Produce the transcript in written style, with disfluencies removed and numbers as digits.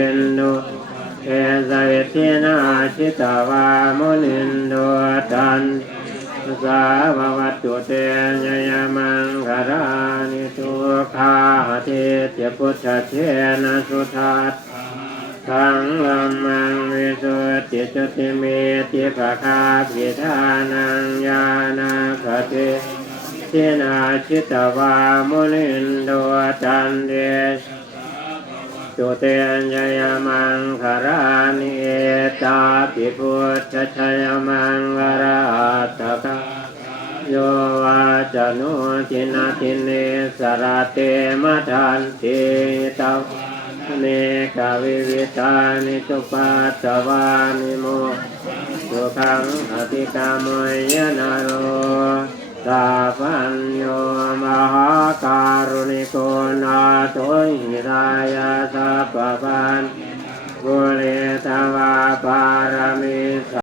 อินโดเอสเวทินาชิตาวามุนินโดตันสาววัตตุเตยยมังคารานิทุคาเทเตพุทธเชนะสุทัสสังลัมมังวิสุทธิจุติเมติภะคาภิธานังญาณคติทินาชิตาวามุนินโดตันเดจุเตญยมังคารานิเอตาปิพุทธชยมังวราตกะโยวาจโนทินาทิเนสระเตมะทันติตาเนกวิวิตานิจุปัสสวานิโมสุขังอภิกามยนาโรสาพัญโยมหาการุณิโกนาโตหิรายาสัพพพันกุเลตวาปา